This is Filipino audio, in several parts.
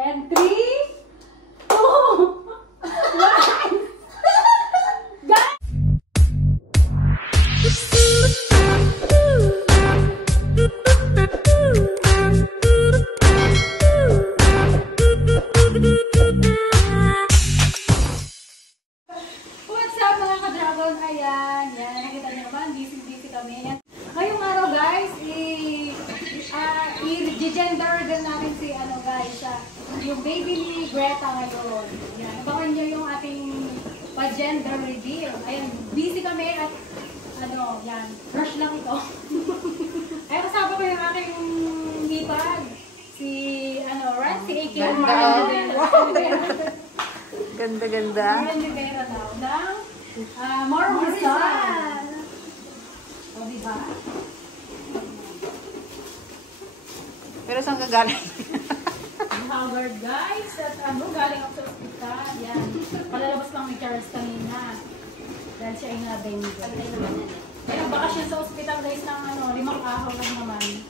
And 3, 2, 1. Guys! What's up mga ka-dragon? Ayan, yan. Nakita niyo naman, busy kami. Ngayong araw guys, i-gender din namin si yung baby ni Greta ngayon. Yan. Abangan niyo yung ating pa-gender reveal. Ayan, busy kami at yan, rush lang ito. Ay, kasama ko yung aking hipag. Si, Rancy, a.k.a. Ganda-ganda. Marami Rivera daw ng Mormon. O, diba? Pero saan ka galing? Howard guys, at galing ako sa ospital. Yan. Palalabas lang ni Charles kanina. Dahil siya ay na-dengue. Kaya bakasyon sa ospital guys ng 5 araw lang naman.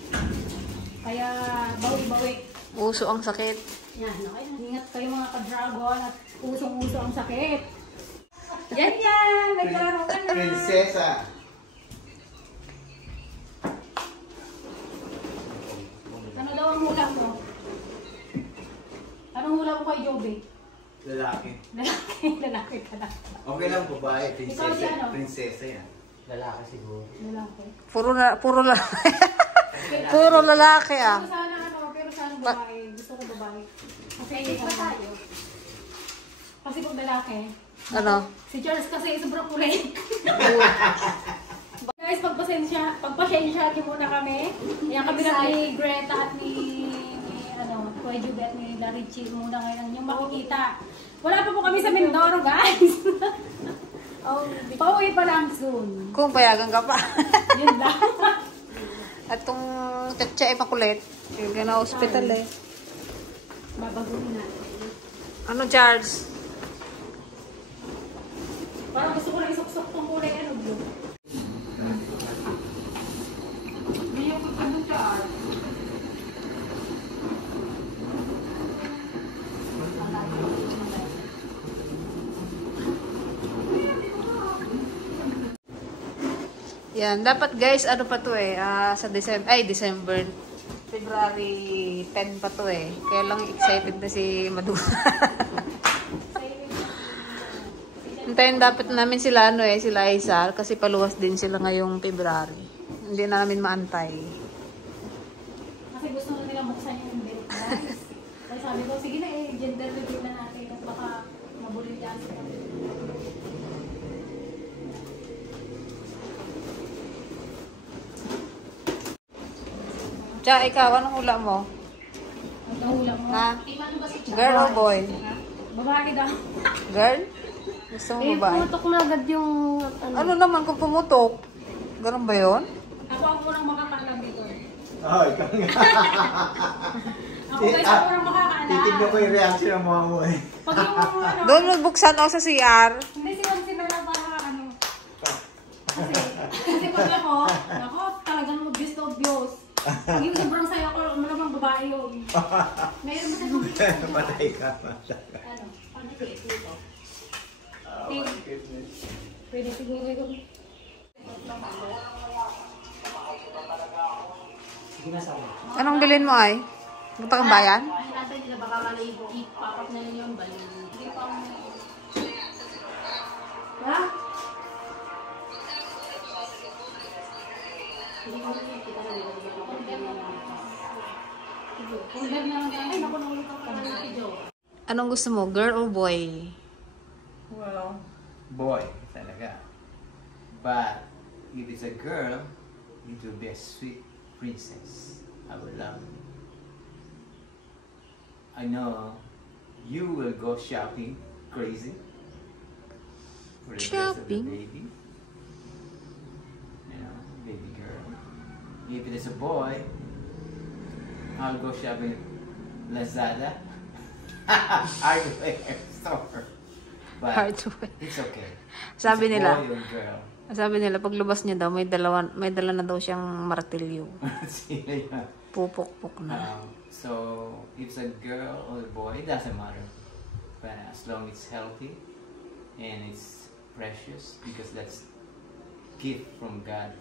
Kaya bawi-bawi. Uso ang sakit. Yan, okay. Ingat kayo mga ka-dragon at usong-uso ang sakit. Yan! Naglaro ka na! Prinsesa! Ano daw ang hula mo? Anong hula mo kay Joby? Lalaki. Lalaki ka na. Okay lang, babae. Ikaw si ano? Prinsesa yan. Lalaki siguro. Lalaki. Puro lalaki. Puro lalaki ah. Pero sana babae. Gusto ko babae. Kasi pa tayo. Kasi kung lalaki. Ano? Si Charles kasi sobrang kulit. Guys, pagpasensya niyo muna kami. Yan kami na ni Greta at ni Kuya Juby at ni Richie muna ngayon yung makikita. Wala pa po kami sa Mindoro, guys. Pauwi pa lang soon. Kung payagan ka pa. Yun lang. At itong tsa ay makulit. Yung gana-hospital eh. Babaguhin na. Ano, Charles? Parang gusto ko na isok-sok tong kulay blue. Hindi yung ano Charles. Yan, dapat guys, ano pa to eh, sa December, February 10 pa to eh. Kaya lang excited na si Madu. Hintayin dapat namin sila, sila Aizar, kasi paluwas din sila ngayong February. Hindi na namin maantay. Kasi gusto na nilang buksan yung belt, guys. Kaya sabi ko, sige na gender reveal na natin at baka mabulitan sila. Tsa, ikaw, anong hula mo? Ang hula mo? Ha? Girl or boy? Babae daw. Girl? Gusto mo babae? Pumutok na agad yung Ano naman kung pumutok? Ganun ba yun? Ako ang unang makakaalam dito. Oh, ikaw nga. Ako guys, ang unang makakaalam. Titignan ko yung reaction ng mga mo eh. Pag yung Doon magbuksan ako sa CR. Hindi si Mela para Kasi pag ako, talagang obvious to obvious. Pag yung sobrang saya ko, malamang babae yun. Ngayon mo sa Patay ka. Ano dito? Oh my goodness. Pwede siguro yung... Anong bilhin mo ay? Punta kang bayan? Ay, natin nila baka i-pop-up na yun yung bali. Hindi pa ako ha? Hindi ko rin kita na dito. Ay, naku, nahulog ako na si Joe. Anong gusto mo? Girl or boy? Well, boy talaga. But if it's a girl, it will be a sweet princess. I would love it. I know you will go shopping crazy for the dress of the Shopping? baby. Baby girl. If it is a boy, I'll go shopping Lazada. Hardware store. But Hardware. it's okay. Sabi It's a nila. boy or girl. Sabi nila, paglabas niya daw, may dala na daw siyang martilyo. Sino yun? Pupok-puk na. So if it's a girl or a boy, it doesn't matter. But as long as it's healthy and it's precious, because that's gift from God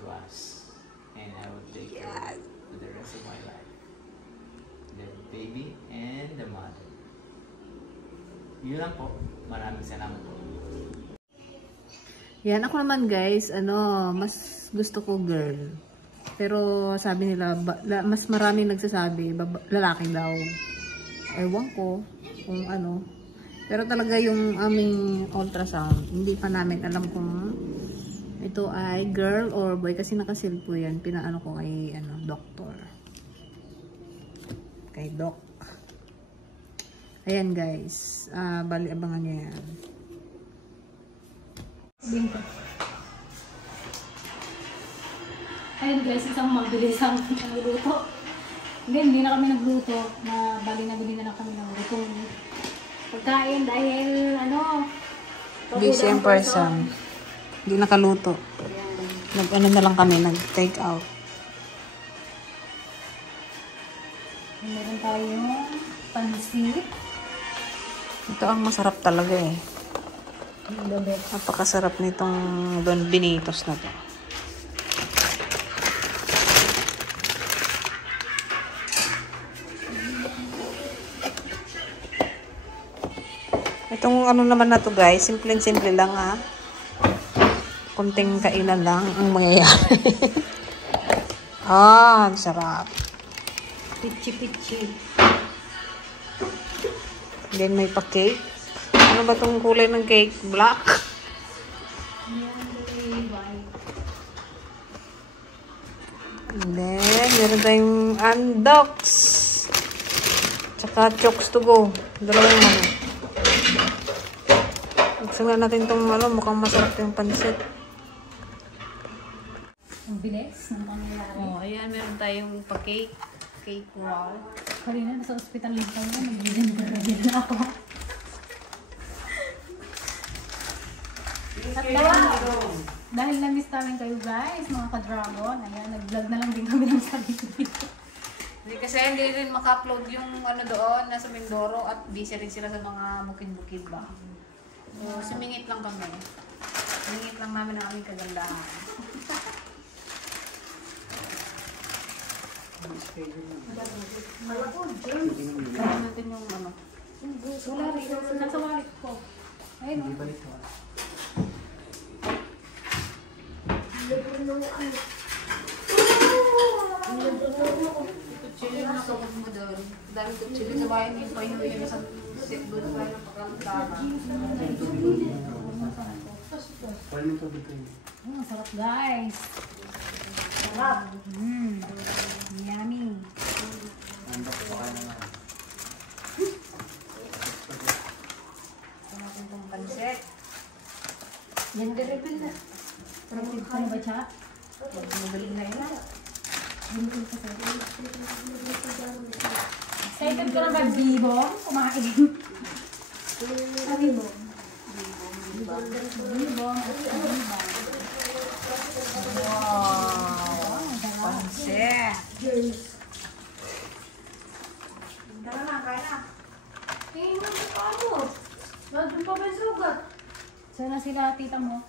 to us, and I will take care of it for the rest of my life. The baby and the mother. Yun lang po. Maraming salamat po. Yan, ako naman guys, mas gusto ko girl. Pero sabi nila, mas marami nagsasabi, lalaki daw. Ewan ko kung ano. Pero talaga yung aming ultrasound, hindi pa namin alam kung ito ay girl or boy. Kasi nakasil po yan. Pinaano ko kay doktor. Kay doc. Ayan guys. Bali, abangan nyo yan. Bingo. Ayun guys, isang mabilisang nagluto. Hindi na kami nagluto. Bali na lang kami ng lutong pagkain dahil Busy in person. Hindi nakaluto. Nag-ano na lang kami, nag-take out. Meron tayong pansit. Ito ang masarap talaga eh. Napakasarap nitong Don Benitos na to. Itong ano naman na to guys, simple-simple lang ha. Kunting kainan lang ang mangyayari. Ang sarap. Pichi-pichi. Then may pa-cake. Ano ba itong kulay ng cake? Black? And then, meron tayong undox. Tsaka chokes to go. Dalawang ano. Buksan nga natin itong mukhang masarap yung pansit. Ang bilis ng pangyayari. Oh, ayan, meron tayong pa-cake. Cake wow. Kanina nasa ospital lang kami, nag-dinner na ako. At dahil na-miss namin kayo guys, mga ka-dragon, ayan, nag-vlog na lang din kami ng sarili. Hindi kasi hindi rin maka-upload yung ano doon, nasa Mindoro at busy rin sila sa mga bukid-bukid ba. So, sumingit lang kami. Sumingit lang namin ang aming kagandahan. Kaya natin yung ano. Wala rin, nasa wallet ko. Ayun o. Chili na ako mo doon. Dami ko chili sa bahay niyo. Painuwi niyo sa sit doon sa bahay ng pagkakutama. Ang sarap guys. Sarap. Yummy. Ito natin itong pansit. Yan refill na. Sarap din ka na ba siya? Magaling na yun. Excited ka na ba, Bibong? Kumain. Bibong. Bibong. Wow! Pansit! Tara na, kaya na. Nandun pa ba yung sugat? Sana sila tita mo.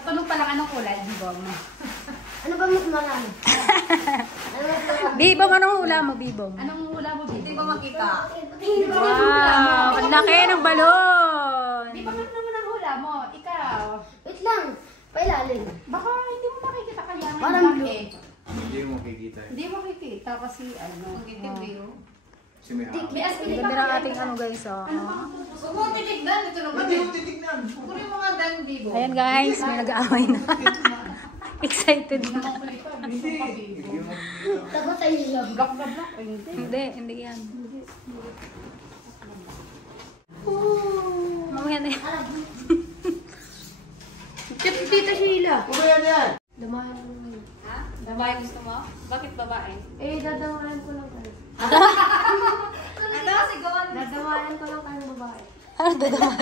Natanong pala ka ng kulay, Bibong. Ano ba mas marami? Bibong, anong hula mo, Bibong? Anong hula mo, Bibong? Hindi ba makita? Wow! Ang laki ng balon! Di ba naman ang hula mo? Ikaw? Wait lang. Pailalim. Baka hindi mo makikita kaya nga Parang yung blue. laki. Hindi mo makikita. Hindi mo makikita kasi ano. Ang itim view. Si may hawak. May aspili Ganda ng ating ano guys, oh. Huwag mo titignan. Ito naman Hindi eh. mo titignan. Kunin mo nga dan, Bibo. Ayan guys, may nag-aaway na. Excited na. Hindi. Hindi mo makikita. Tapos ay love. Block na block. Hindi yan. Mamaya na yan. Tita Sheila. Ano yan yan? Damahan ko lang. Ha? Babae gusto mo? Bakit babae? Eh, dadamahan ko lang kayo. Ano? Sigawan. Dadamahan ko lang kayo babae. Ano dadaman?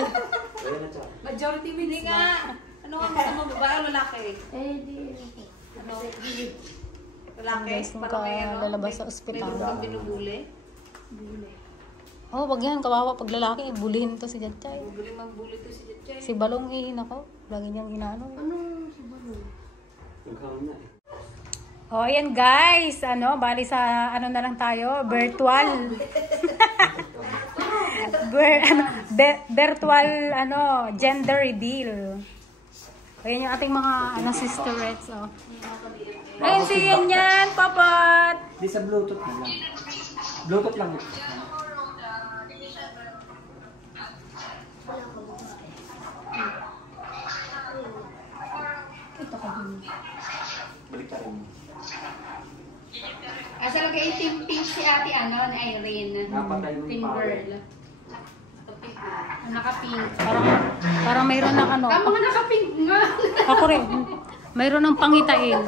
Majority Hindi wins nga. Ano nga gusto mo? Babae o lalaki? Eh, di. Ano? Lalaki? Yung Parang may ano? lalabas sa May ospital. dugang binubuli? Oh, wag yan. Kawawa pag lalaki. Bulihin to si Jatchay. Bubuli magbuli to si Jatchay. Si Balong nako. Lagi niyang inaano. Ano si Balong? Oh, ayan guys. Bali sa ano na lang tayo, virtual. Virtual gender reveal. Ayan yung ating mga sisterettes, oh. Ayun si yan, papat. Di sa Bluetooth na lang. Bluetooth lang. Balik ka rin. Asa lagi yung team si ate ni Irene. Napatay mo yung Team power. girl. Naka-pink. Parang mayroon ng ano. Kamu nga naka-pink nga. Ako rin. Mayroon ng pangitain.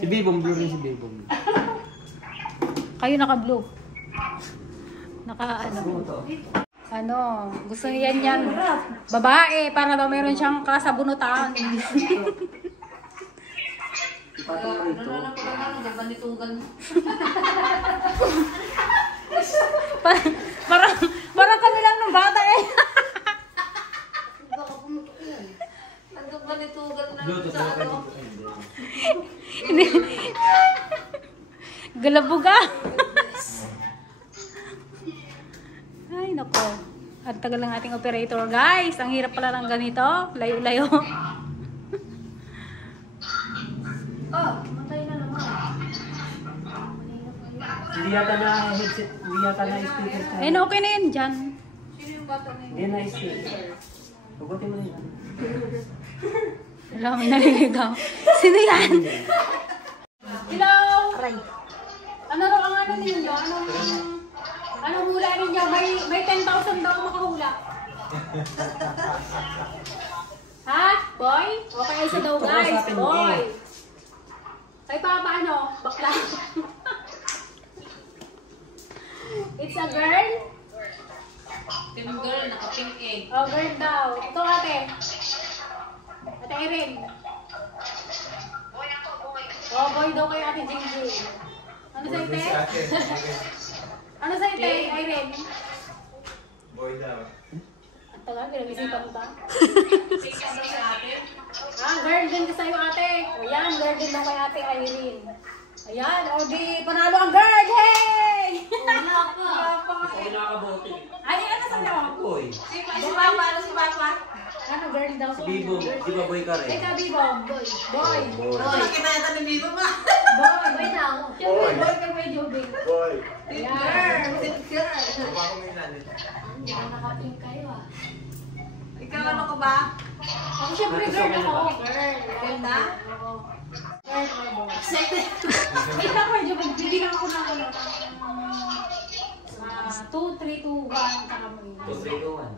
Si Bibong, blue rin si Bibong. Kayo naka-blue. Gusto niya yan. Babae, para daw mayroon siyang kasabunutan. Ipatong mo ito. Parang kami lang ng bata eh. Nagkapanitugan na Bluetooth sa na ano. Galabuga. Ay, nako. Ang tagal ng ating operator, guys. Ang hirap pala ng ganito. Layo-layo. Oh, matay na naman. Hindi yata na headset, hindi yata na speaker. Eh, okay na yan dyan. Sino yung bata na yun? Hindi na speaker. Pugutin mo na yan. Wala, may naliligaw. Sino yan? Hello! Ano raw ang ano ninyo? Anong hula ninyo? May 10,000 daw makahula. Ha? Boy? Okay, isa daw guys. Boy! Ay pa, paano? Bakla. It's a girl? Team girl, naka-pink eh. Oh, girl daw. Ito ate. Ate Irene. Oh, boy daw kay ate Jingjing. Ano sa ite? Ano sa ite, Irene? Boy daw. Ang tagal, pinag-isipan ba? Pink ano sa atin? Girl din ka sa'yo ate. O yan, girl din daw kay ate Irene. Ayan, o di, panalo ang girl! Hey! Wala pa. Ay, nakakabote. Ay, ano sa'yo? Boy. Si Papa, ano si Papa? Ano, girl daw? Si Bibong, di ba boy ka rin? Ikaw, Bibong. Boy. Boy. Boy. Nakita yata ni Bibo ba? Boy. Boy daw. Siyempre, boy kay May Jubing. Boy. Team girl. Team girl. Baka may nanin. Hindi ka naka-pink kayo Ikaw ano ka ba? Ako siyempre, girl ako. Girl. Girl na? Oo. Girl or boy. Wait lang, May Jubing. Bibigyan ako ng 2, 3, 2, 1. Saka mo yun. 2, 3, 2, 1.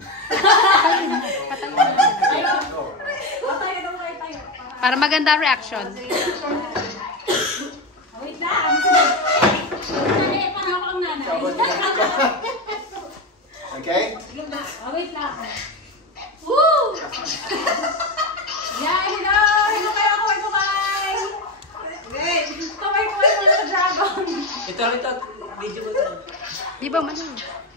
Tayo. Tayo daw kayo tayo. Para maganda reaction. Wait lang. Sige, paano ako ang nanay? Okay? Wait lang. Woo! Yan, hello! Hello kayo ako, bye-bye! Okay. Kamay-kamay mo na sa dragon. Ito, video mo ito. Di ba man?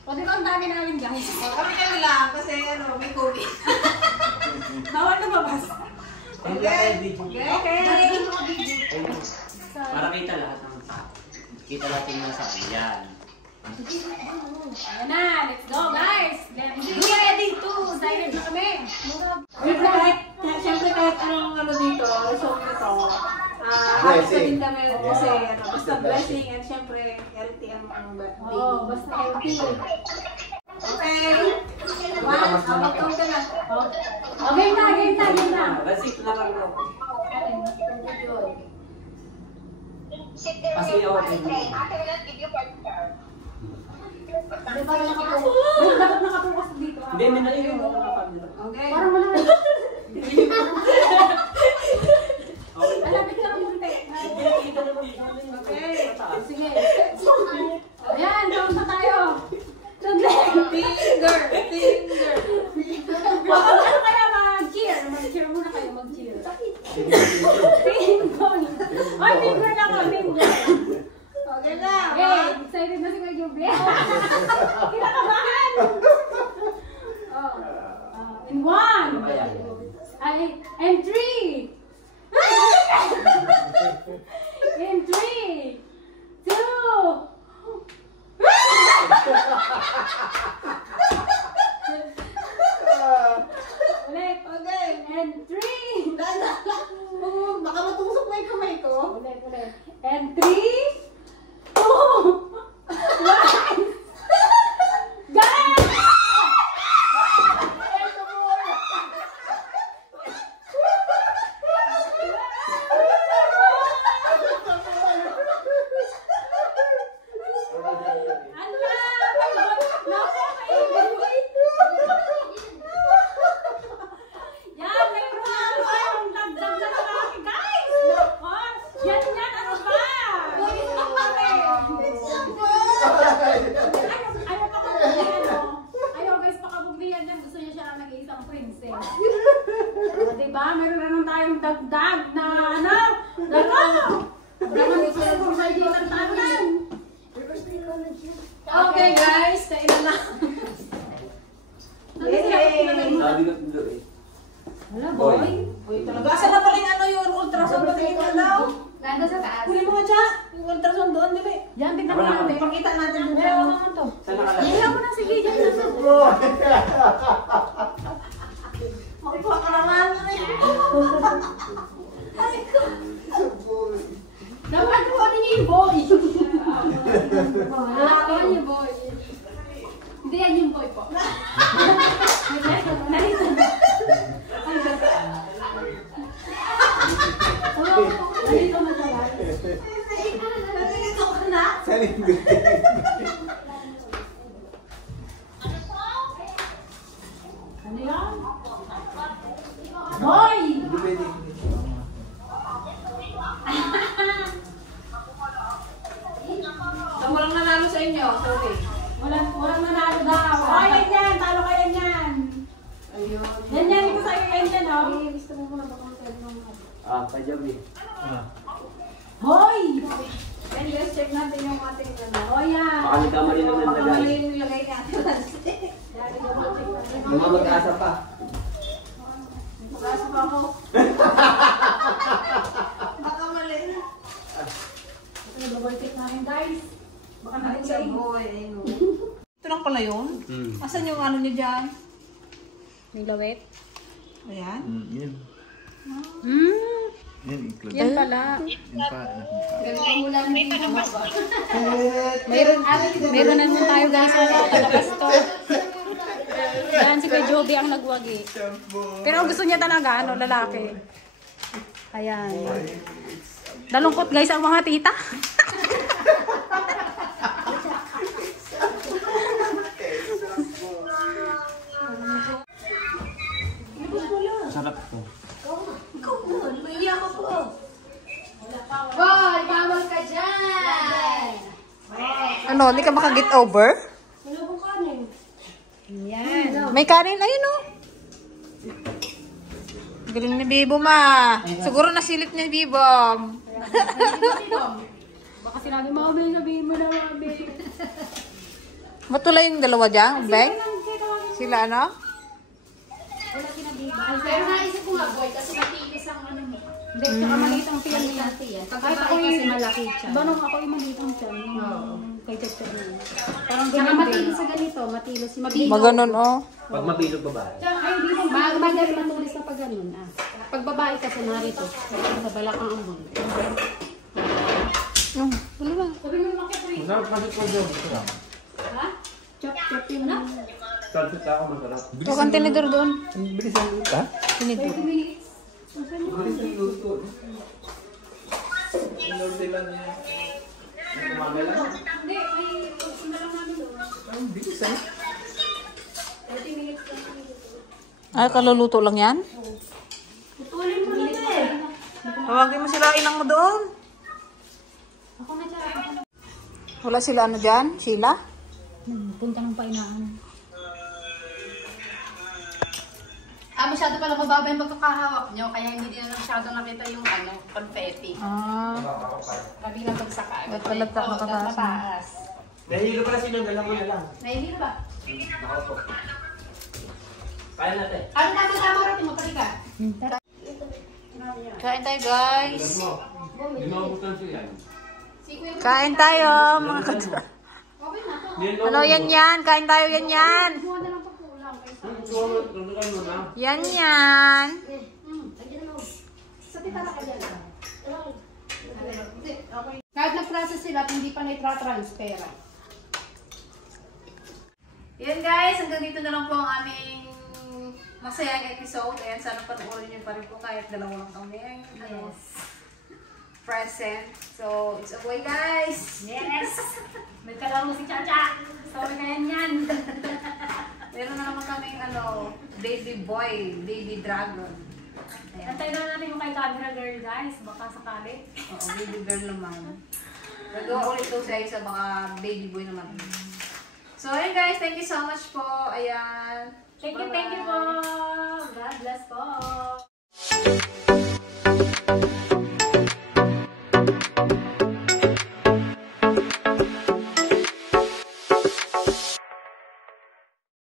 O, di ba ang dami namin, guys? Kami lang kasi ano, may COVID. Bawal na babas. Ayun lang tayo video. Okay! Para kita lahat ng kita lahat yung nasa yan. Ayan na, let's go, guys! Be ready to! Excited na kami! Siyempre kahit anong ano dito, result nito, Blessing. din kami kasi basta blessing and siyempre healthy ang baby. Oo, basta healthy. Okay. One, outcome ka na. Oh, game na, game na, game na. That's it lang ako. Kasi ako Hindi parang nakapokus. Dapat nakapokus dito. hindi, may naiyon mo. Okay. Parang wala na. Okay. Alapit ka lang munti. Okay. Sige. Ayan, doon pa tayo. Sandali. Finger. Finger. Ano kaya mag-cheer? Mag-cheer muna kayo, mag-cheer. Finger. Oy, Juby. Kinakabahan! In 1. And 3. In 3. 2. Ulit. Okay. And 3. Baka matusok mo yung kamay ko. Ulit. And 3, 2, 1. Guys! Diba? Meron na nung tayong dagdag na ano? Okay guys, kailan na. Sabi ko tulo eh. Wala, boy. Uy, talaga. Asan na pala yung ano yung ultrasound pagkain na daw? Nando sa taas. Kunin mo nga siya. Yung ultrasound doon, dili. Yan, tignan mo natin. Pakita natin dun Meron sa... naman to. Saan nakalagay? Ayaw mo na, sige, dyan na. Makipuha ka naman. Dapat ko ano yung boy. Ako yung boy. Hindi, yan yung boy po. Nandito madalas. Nandito ka na? Ano yan? Boy! Ang walang nanalo sa inyo. Sorry. Walang nanalo daw. Oh, yan. Talo kayo yan. Ayun. Yan, ito sa'yo yan, oh. Gusto mo muna baka Pajabi. Hoy! And let's check natin yung ating ano. Oh, yan. Baka nagkamali naman Baka nilagay. mali yung nilagay natin. Mga mag-asa pa. Magkasa pa ako. Baka mali. Double check namin, guys. Baka Ay, natin boy. Ayun. Ito lang pala yun? Asan yung ano niya dyan? Yung lawet. Ayan. Yan. Yan, include. Yan pala. Yan pa. Meron na naman tayo, guys. Palabas to. Yan, si Kuya Joby ang nagwagi. Pero ang gusto niya talaga, ano, lalaki. Ayan. Nalungkot, guys, ang mga tita. Sarap to. Boy, bawal ka dyan! Ano, hindi ka maka-get over? Yan. May kanin, ayun o. Galing ni Bibo ma. Siguro nasilip ni Bibo. Baka sinabi mo, Abe, sabihin mo na, Abe. Matulay yung dalawa dyan, Beng? Sila ano? Pero naisip ko nga, boy, kasi matinis ang ano mo. Hindi, tsaka maliit ang tiyan niya. Kahit ako kasi malaki siya. Banong ako yung maliit ang tiyan. Kay Chester na yun. Parang Tsaka ganyan matinis din. sa ganito, matinis. Mabilog. Maganon oh. Pag mabilog ba ba? Ay, hindi mo. Magaling matulis na pag ganun. Ah. Pag babae kasi narito, sa balakang ang bulo. Wala lang. Sabi mo makita rin. Masarap kasi ko dyan. Masarap. Ha? Chop yung na. Salsit ako masarap. Huwag kang tinidor doon. Bilis ang luto. Ha? Tinidor. 30 minutes. Bilis ang luto. Inorder lang niya. Hindi, may na lang namin doon. Ang bilis eh. 30 minutes lang. Ay, kaluluto lang yan? Putulin mo na eh. Tawagin mo sila inang mo doon. Ako na siya. Wala sila ano dyan? Sila? Punta ng painaan. Masyado pala mababa yung magkakahawak nyo, kaya hindi din na masyado nakita yung ano, confetti. Ah. Grabe na bagsak agad. Ba't pala Oo, nakataas na? mataas. Nahihilo pala sinanggalan mo na lang. Nahihilo ba? Nakaupo. Kaya natin. Ano tama-tama rin mo, pati ka? Kain tayo, guys. Hindi makabutan siya yan. Kain tayo, mga katra. Okay na to. Ano yan? Kain tayo yan. Kumuha na lang pagkulang kaysa. Tutukan mo na. Yan. Sa tita na kayo dyan. Kahit nag-process sila, hindi pa na-transfer. Yan guys, hanggang dito na lang po ang aming masayang episode. Ayan, sana panoorin nyo pa rin po kahit dalawa lang kami. Yes. Present. So, it's a boy guys. Yes! Nagkalaro si Chacha. Sorry na yan. Meron na naman kaming baby boy, baby dragon. Ayan. Antay na natin yung kay camera girl guys. Baka sakali. Oo, baby girl naman. Nagawa ulit daw siya isa, baka baby boy naman. So, ayun guys, thank you so much po. Ayan. Thank you po. God bless po.